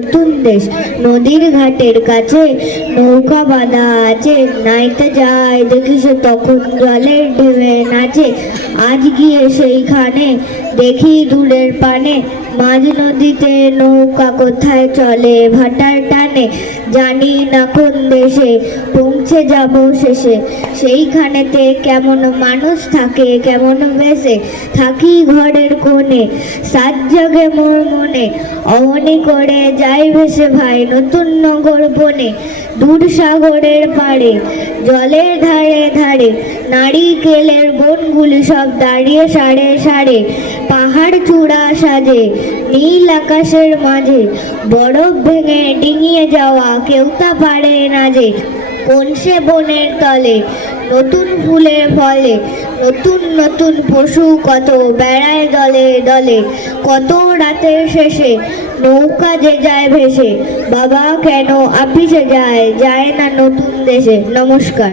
নতুন দেশ নদীর ঘাটের কাছে নৌকা বাঁধা আছে, নাইতে যায় দেখিস তখন জলের ঢেউয়ে নাচে। আজ গিয়ে সেইখানে দেখি দূরের পানে মাঝ নদীতে নৌকা কোথায় চলে ভাটার টানে। জানি না কোন দেশে পৌঁছে যাব শেষে, সেইখানেতে কেমন মানুষ থাকে কেমন বেশে। থাকি ঘরের কোণে সাত জাগে মোর মনে, অমনি করে যাই ভেসে ভাই নতুন নগর বনে। দূর সাগরের পাড়ে জলের ধারে ধারে নারিকেলের বনগুলি সব দাঁড়িয়ে সাড়ে সাড়ে। পাহাড় চূড়া সাজে নীল আকাশের মাঝে, বরফ ভেঙে ডিঙিয়ে যাওয়া কেউ তা পারে না যে। কোন সে বনের তলে নতুন ফুলের ফলে, নতুন নতুন পশু কত বেড়ায় দলে দলে। কত রাতের শেষে নৌকা যে যায় ভেসে, বাবা কেন আপিসে যায় যায় না নতুন দেশে। নমস্কার।